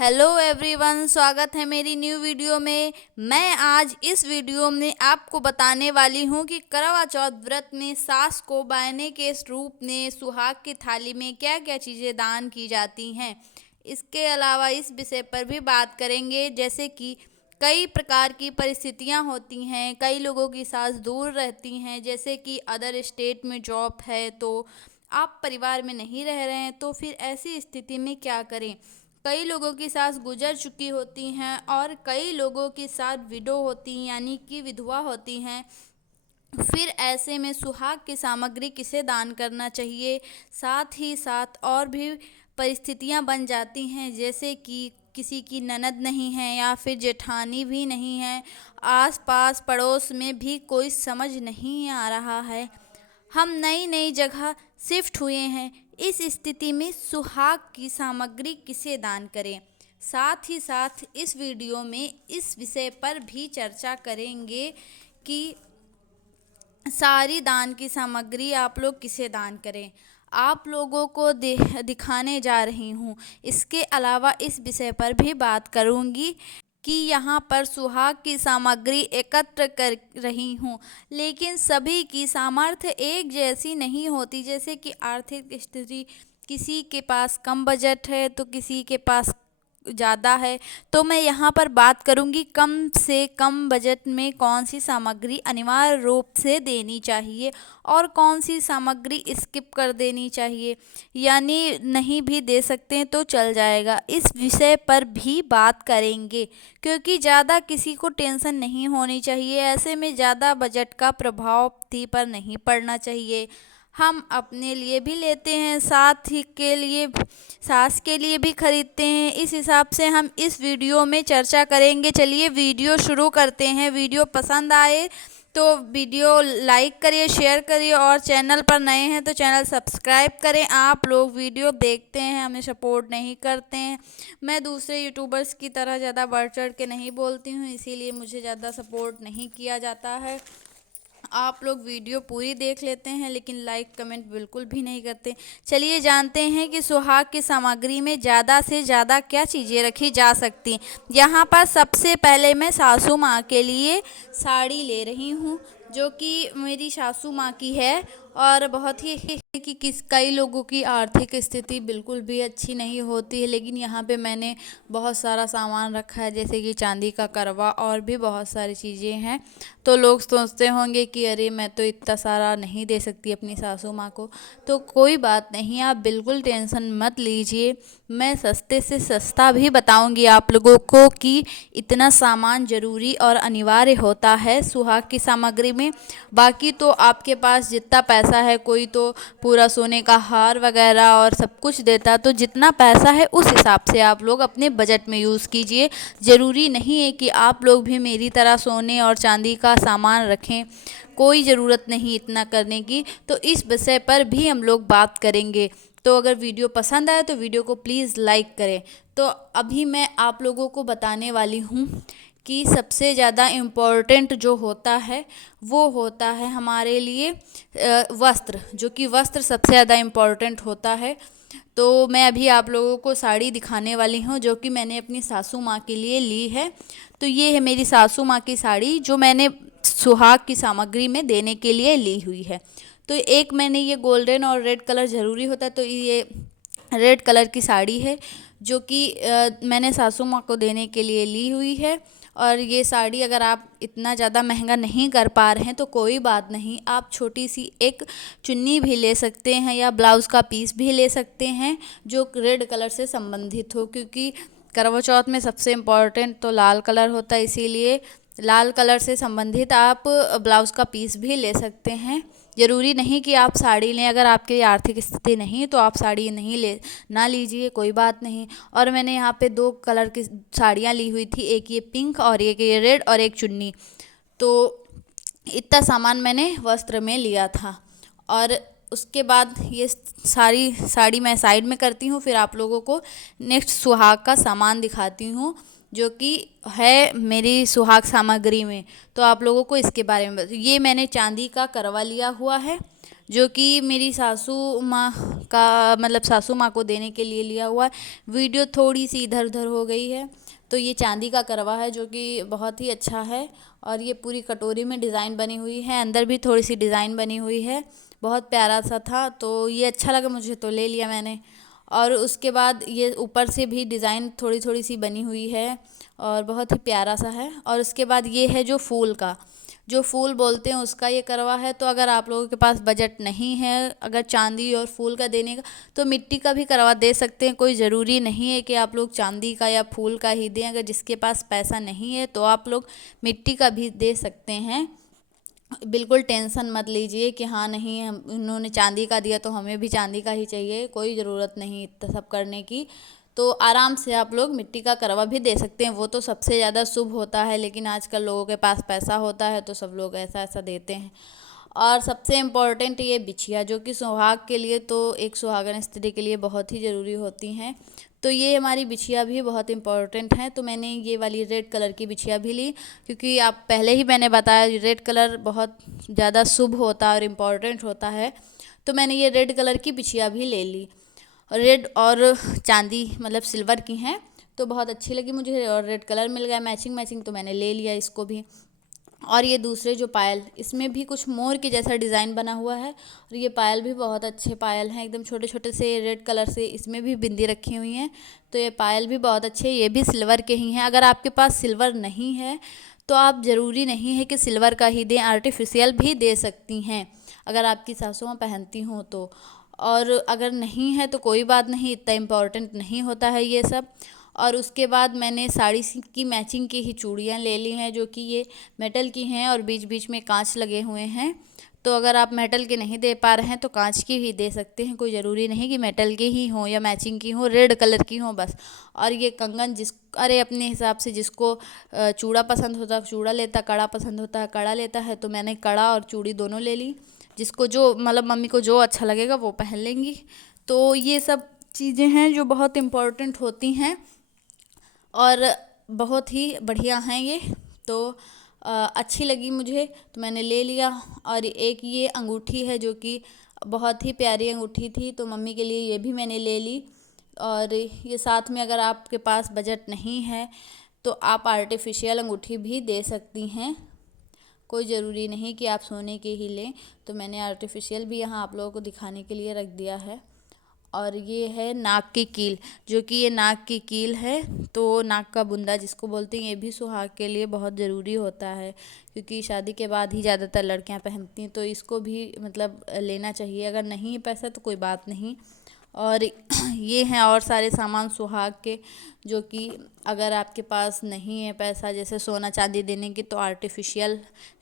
Hello everyone, स्वागत है मेरी न्यू वीडियो में। मैं आज इस वीडियो में आपको बताने वाली हूँ कि करवा चौथ व्रत में सास को बायने के रूप में सुहाग की थाली में क्या क्या चीज़ें दान की जाती हैं। इसके अलावा इस विषय पर भी बात करेंगे, जैसे कि कई प्रकार की परिस्थितियाँ होती हैं। कई लोगों की सास दूर रहती हैं, जैसे कि अदर स्टेट में जॉब है तो आप परिवार में नहीं रह रहे हैं, तो फिर ऐसी स्थिति में क्या करें। कई लोगों की सास गुजर चुकी होती हैं और कई लोगों की सास विडो होती हैं, यानी कि विधवा होती हैं। फिर ऐसे में सुहाग की सामग्री किसे दान करना चाहिए। साथ ही साथ और भी परिस्थितियां बन जाती हैं, जैसे कि किसी की ननद नहीं है या फिर जेठानी भी नहीं है, आस पास पड़ोस में भी कोई समझ नहीं आ रहा है, हम नई नई जगह शिफ्ट हुए हैं। इस स्थिति में सुहाग की सामग्री किसे दान करें। साथ ही साथ इस वीडियो में इस विषय पर भी चर्चा करेंगे कि सारी दान की सामग्री आप लोग किसे दान करें। आप लोगों को दिखाने जा रही हूँ। इसके अलावा इस विषय पर भी बात करूँगी कि यहाँ पर सुहाग की सामग्री एकत्र कर रही हूँ, लेकिन सभी की सामर्थ्य एक जैसी नहीं होती। जैसे कि आर्थिक स्थिति, किसी के पास कम बजट है तो किसी के पास ज़्यादा है, तो मैं यहाँ पर बात करूँगी कम से कम बजट में कौन सी सामग्री अनिवार्य रूप से देनी चाहिए और कौन सी सामग्री स्किप कर देनी चाहिए, यानी नहीं भी दे सकते हैं तो चल जाएगा। इस विषय पर भी बात करेंगे, क्योंकि ज़्यादा किसी को टेंशन नहीं होनी चाहिए। ऐसे में ज़्यादा बजट का प्रभाव पति पर नहीं पड़ना चाहिए। हम अपने लिए भी लेते हैं, साथ ही के लिए सास के लिए भी खरीदते हैं। इस हिसाब से हम इस वीडियो में चर्चा करेंगे। चलिए वीडियो शुरू करते हैं। वीडियो पसंद आए तो वीडियो लाइक करिए, शेयर करिए और चैनल पर नए हैं तो चैनल सब्सक्राइब करें। आप लोग वीडियो देखते हैं, हमें सपोर्ट नहीं करते हैं। मैं दूसरे यूट्यूबर्स की तरह ज़्यादा बढ़ चढ़ के नहीं बोलती हूँ, इसीलिए मुझे ज़्यादा सपोर्ट नहीं किया जाता है। आप लोग वीडियो पूरी देख लेते हैं लेकिन लाइक कमेंट बिल्कुल भी नहीं करते। चलिए जानते हैं कि सुहाग की सामग्री में ज़्यादा से ज़्यादा क्या चीज़ें रखी जा सकती हैं। यहाँ पर सबसे पहले मैं सासू माँ के लिए साड़ी ले रही हूँ, जो कि मेरी सासू माँ की है। और बहुत ही कि कई लोगों की आर्थिक स्थिति बिल्कुल भी अच्छी नहीं होती है, लेकिन यहाँ पे मैंने बहुत सारा सामान रखा है, जैसे कि चांदी का करवा और भी बहुत सारी चीज़ें हैं। तो लोग सोचते होंगे कि अरे मैं तो इतना सारा नहीं दे सकती अपनी सासू माँ को, तो कोई बात नहीं, आप बिल्कुल टेंशन मत लीजिए। मैं सस्ते से सस्ता भी बताऊंगी आप लोगों को कि इतना सामान ज़रूरी और अनिवार्य होता है सुहाग की सामग्री में। बाकी तो आपके पास जितना पैसा है, कोई तो पूरा सोने का हार वगैरह और सब कुछ देता, तो जितना पैसा है उस हिसाब से आप लोग अपने बजट में यूज़ कीजिए। ज़रूरी नहीं है कि आप लोग भी मेरी तरह सोने और चांदी का सामान रखें, कोई ज़रूरत नहीं इतना करने की। तो इस विषय पर भी हम लोग बात करेंगे। तो अगर वीडियो पसंद आए तो वीडियो को प्लीज़ लाइक करें। तो अभी मैं आप लोगों को बताने वाली हूँ कि सबसे ज़्यादा इम्पोर्टेंट जो होता है वो होता है हमारे लिए वस्त्र, जो कि वस्त्र सबसे ज़्यादा इम्पोर्टेंट होता है। तो मैं अभी आप लोगों को साड़ी दिखाने वाली हूँ, जो कि मैंने अपनी सासू माँ के लिए ली है। तो ये है मेरी सासू माँ की साड़ी, जो मैंने सुहाग की सामग्री में देने के लिए ली हुई है। तो एक मैंने ये गोल्डन और रेड कलर ज़रूरी होता है, तो ये रेड कलर की साड़ी है, जो कि मैंने सासू माँ को देने के लिए ली हुई है। और ये साड़ी अगर आप इतना ज़्यादा महंगा नहीं कर पा रहे हैं तो कोई बात नहीं, आप छोटी सी एक चुन्नी भी ले सकते हैं या ब्लाउज़ का पीस भी ले सकते हैं जो रेड कलर से संबंधित हो, क्योंकि करवा चौथ में सबसे इम्पॉर्टेंट तो लाल कलर होता है, इसीलिए लाल कलर से संबंधित आप ब्लाउज़ का पीस भी ले सकते हैं। ज़रूरी नहीं कि आप साड़ी लें, अगर आपकी आर्थिक स्थिति नहीं तो आप साड़ी नहीं ना लीजिए, कोई बात नहीं। और मैंने यहाँ पे 2 कलर की साड़ियाँ ली हुई थी, एक ये पिंक और एक ये रेड और एक चुन्नी। तो इतना सामान मैंने वस्त्र में लिया था। और उसके बाद ये सारी साड़ी मैं साइड में करती हूँ, फिर आप लोगों को नेक्स्ट सुहाग का सामान दिखाती हूँ, जो कि है मेरी सुहाग सामग्री में। तो आप लोगों को इसके बारे में ये मैंने चांदी का करवा लिया हुआ है, जो कि मेरी सासू माँ का मतलब सासू माँ को देने के लिए लिया हुआ है। वीडियो थोड़ी सी इधर उधर हो गई है। तो ये चांदी का करवा है जो कि बहुत ही अच्छा है। और ये पूरी कटोरी में डिज़ाइन बनी हुई है, अंदर भी थोड़ी सी डिज़ाइन बनी हुई है। बहुत प्यारा सा था, तो ये अच्छा लगा मुझे, तो ले लिया मैंने। और उसके बाद ये ऊपर से भी डिज़ाइन थोड़ी थोड़ी सी बनी हुई है और बहुत ही प्यारा सा है। और उसके बाद ये है जो फूल का, जो फूल बोलते हैं उसका ये करवा है। तो अगर आप लोगों के पास बजट नहीं है अगर चांदी और फूल का देने का, तो मिट्टी का भी करवा दे सकते हैं। कोई ज़रूरी नहीं है कि आप लोग चांदी का या फूल का ही दें। अगर जिसके पास पैसा नहीं है तो आप लोग मिट्टी का भी दे सकते हैं। बिल्कुल टेंशन मत लीजिए कि हाँ नहीं हम उन्होंने चांदी का दिया तो हमें भी चांदी का ही चाहिए, कोई ज़रूरत नहीं इतना सब करने की। तो आराम से आप लोग मिट्टी का करवा भी दे सकते हैं, वो तो सबसे ज़्यादा शुभ होता है। लेकिन आजकल लोगों के पास पैसा होता है तो सब लोग ऐसा ऐसा देते हैं। और सबसे इम्पॉर्टेंट ये बिछिया, जो कि सुहाग के लिए, तो एक सुहागन स्त्री के लिए बहुत ही ज़रूरी होती हैं। तो ये हमारी बिछिया भी बहुत इम्पॉर्टेंट है। तो मैंने ये वाली रेड कलर की बिछिया भी ली, क्योंकि आप पहले ही मैंने बताया रेड कलर बहुत ज़्यादा शुभ होता है और इम्पॉर्टेंट होता है। तो मैंने ये रेड कलर की बिछिया भी ले ली। रेड और चांदी मतलब सिल्वर की हैं, तो बहुत अच्छी लगी मुझे। और रेड कलर मिल गया मैचिंग मैचिंग, तो मैंने ले लिया इसको भी। और ये दूसरे जो पायल, इसमें भी कुछ मोर के जैसा डिज़ाइन बना हुआ है। और ये पायल भी बहुत अच्छे पायल हैं, एकदम छोटे छोटे से रेड कलर से इसमें भी बिंदी रखी हुई हैं। तो ये पायल भी बहुत अच्छे, ये भी सिल्वर के ही हैं। अगर आपके पास सिल्वर नहीं है तो आप ज़रूरी नहीं है कि सिल्वर का ही दें, आर्टिफिशियल भी दे सकती हैं अगर आपकी सासू माँ पहनती हों तो। और अगर नहीं है तो कोई बात नहीं, इतना इम्पोर्टेंट नहीं होता है ये सब। और उसके बाद मैंने साड़ी की मैचिंग की ही चूड़ियाँ ले ली हैं, जो कि ये मेटल की हैं और बीच बीच में कांच लगे हुए हैं। तो अगर आप मेटल के नहीं दे पा रहे हैं तो कांच की भी दे सकते हैं, कोई ज़रूरी नहीं कि मेटल की ही हो या मैचिंग की हो, रेड कलर की हो बस। और ये कंगन अरे अपने हिसाब से जिसको चूड़ा पसंद होता है चूड़ा लेता, कड़ा पसंद होता है कड़ा लेता है। तो मैंने कड़ा और चूड़ी दोनों ले ली, जिसको जो मतलब मम्मी को जो अच्छा लगेगा वो पहन लेंगी। तो ये सब चीज़ें हैं जो बहुत इम्पोर्टेंट होती हैं और बहुत ही बढ़िया हैं ये। तो अच्छी लगी मुझे तो मैंने ले लिया। और एक ये अंगूठी है जो कि बहुत ही प्यारी अंगूठी थी, तो मम्मी के लिए ये भी मैंने ले ली। और ये साथ में अगर आपके पास बजट नहीं है तो आप आर्टिफिशियल अंगूठी भी दे सकती हैं, कोई ज़रूरी नहीं कि आप सोने के ही लें। तो मैंने आर्टिफिशियल भी यहाँ आप लोगों को दिखाने के लिए रख दिया है। और ये है नाक की कील, जो कि ये नाक की कील है, तो नाक का बुंदा जिसको बोलते हैं, ये भी सुहाग के लिए बहुत ज़रूरी होता है, क्योंकि शादी के बाद ही ज़्यादातर लड़कियां पहनती हैं। तो इसको भी मतलब लेना चाहिए, अगर नहीं है पैसा तो कोई बात नहीं। और ये हैं और सारे सामान सुहाग के, जो कि अगर आपके पास नहीं है पैसा जैसे सोना चांदी देने की, तो आर्टिफिशियल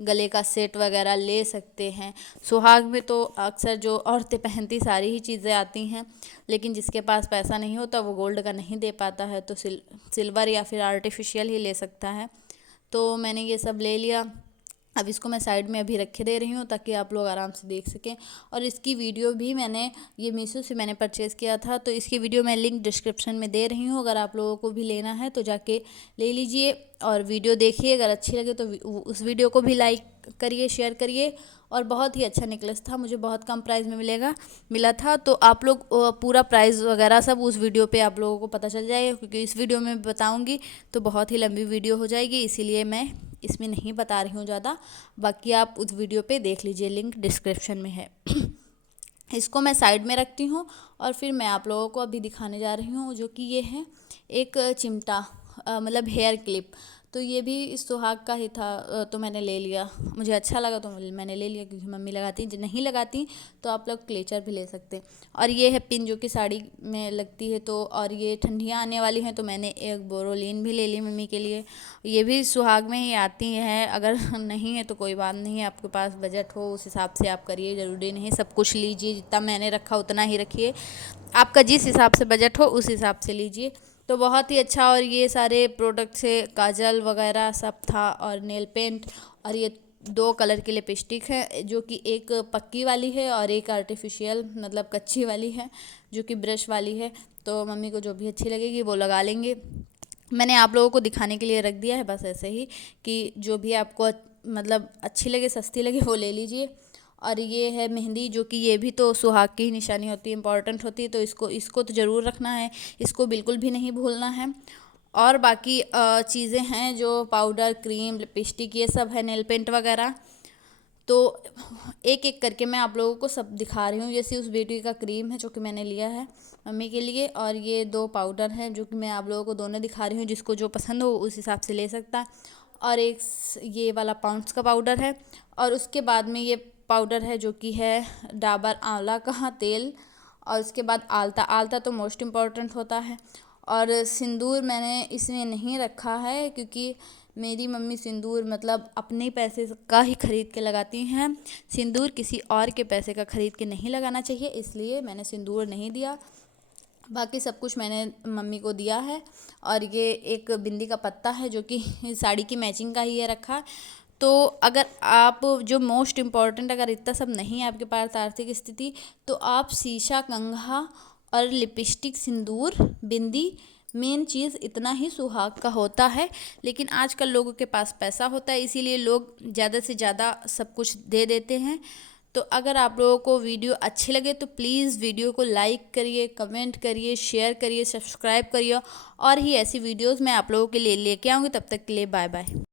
गले का सेट वगैरह ले सकते हैं। सुहाग में तो अक्सर जो औरतें पहनती सारी ही चीज़ें आती हैं, लेकिन जिसके पास पैसा नहीं होता वो गोल्ड का नहीं दे पाता है, तो सिल्वर या फिर आर्टिफिशियल ही ले सकता है। तो मैंने ये सब ले लिया। अब इसको मैं साइड में अभी रखे दे रही हूँ ताकि आप लोग आराम से देख सकें। और इसकी वीडियो भी मैंने ये मीशो से मैंने परचेज़ किया था, तो इसकी वीडियो मैं लिंक डिस्क्रिप्शन में दे रही हूँ। अगर आप लोगों को भी लेना है तो जाके ले लीजिए और वीडियो देखिए। अगर अच्छी लगे तो उस वीडियो को भी लाइक करिए, शेयर करिए। और बहुत ही अच्छा नेकलेस था, मुझे बहुत कम प्राइस में मिला था। तो आप लोग पूरा प्राइस वगैरह सब उस वीडियो पे आप लोगों को पता चल जाएगा, क्योंकि इस वीडियो में बताऊंगी तो बहुत ही लंबी वीडियो हो जाएगी, इसीलिए मैं इसमें नहीं बता रही हूँ ज़्यादा। बाकी आप उस वीडियो पे देख लीजिए, लिंक डिस्क्रिप्शन में है। इसको मैं साइड में रखती हूँ और फिर मैं आप लोगों को अभी दिखाने जा रही हूँ, जो कि ये है एक चिमटा मतलब हेयर क्लिप। तो ये भी इस सुहाग का ही था, तो मैंने ले लिया, मुझे अच्छा लगा तो मैंने ले लिया, क्योंकि मम्मी लगाती जो नहीं लगाती तो आप लोग क्लेचर भी ले सकते हैं। और ये है पिन जो कि साड़ी में लगती है। तो और ये ठंडियाँ आने वाली हैं तो मैंने एक बोरोलिन भी ले ली मम्मी के लिए, ये भी सुहाग में ही आती हैं। अगर नहीं है तो कोई बात नहीं है, आपके पास बजट हो उस हिसाब से आप करिए, ज़रूरी नहीं सब कुछ लीजिए, जितना मैंने रखा उतना ही रखिए, आपका जिस हिसाब से बजट हो उस हिसाब से लीजिए। तो बहुत ही अच्छा। और ये सारे प्रोडक्ट से काजल वगैरह सब था और नेल पेंट, और ये 2 कलर की लिपस्टिक है, जो कि एक पक्की वाली है और एक आर्टिफिशियल मतलब कच्ची वाली है, जो कि ब्रश वाली है। तो मम्मी को जो भी अच्छी लगेगी वो लगा लेंगे। मैंने आप लोगों को दिखाने के लिए रख दिया है बस ऐसे ही, कि जो भी आपको मतलब अच्छी लगे, सस्ती लगे वो ले लीजिए। और ये है मेहंदी, जो कि ये भी तो सुहाग की ही निशानी होती है, इम्पॉर्टेंट होती है, तो इसको तो ज़रूर रखना है, इसको बिल्कुल भी नहीं भूलना है। और बाकी चीज़ें हैं जो पाउडर, क्रीम, लिपस्टिक, ये सब है, नेल पेंट वगैरह। तो एक एक करके मैं आप लोगों को सब दिखा रही हूँ। जैसे उस ब्यूटी का क्रीम है जो कि मैंने लिया है मम्मी के लिए, और ये 2 पाउडर हैं जो कि मैं आप लोगों को दोनों दिखा रही हूँ, जिसको जो पसंद हो उस हिसाब से ले सकता है। और एक ये वाला पॉन्ड्स का पाउडर है, और उसके बाद में ये पाउडर है जो कि है डाबर आंवला का तेल, और उसके बाद आलता। आलता तो मोस्ट इम्पॉर्टेंट होता है। और सिंदूर मैंने इसमें नहीं रखा है क्योंकि मेरी मम्मी सिंदूर मतलब अपने पैसे का ही ख़रीद के लगाती हैं। सिंदूर किसी और के पैसे का ख़रीद के नहीं लगाना चाहिए, इसलिए मैंने सिंदूर नहीं दिया। बाकी सब कुछ मैंने मम्मी को दिया है। और ये एक बिंदी का पत्ता है जो कि साड़ी की मैचिंग का ही है रखा। तो अगर आप जो मोस्ट इम्पॉर्टेंट, अगर इतना सब नहीं है आपके पास आर्थिक स्थिति, तो आप शीशा, कंघा और लिपस्टिक, सिंदूर, बिंदी, मेन चीज़ इतना ही सुहाग का होता है। लेकिन आजकल लोगों के पास पैसा होता है, इसीलिए लोग ज़्यादा से ज़्यादा सब कुछ दे देते हैं। तो अगर आप लोगों को वीडियो अच्छी लगे तो प्लीज़ वीडियो को लाइक करिए, कमेंट करिए, शेयर करिए, सब्सक्राइब करिए, और ही ऐसी वीडियोस मैं आप लोगों के लिए लेके आऊँगी। तब तक के लिए बाय बाय।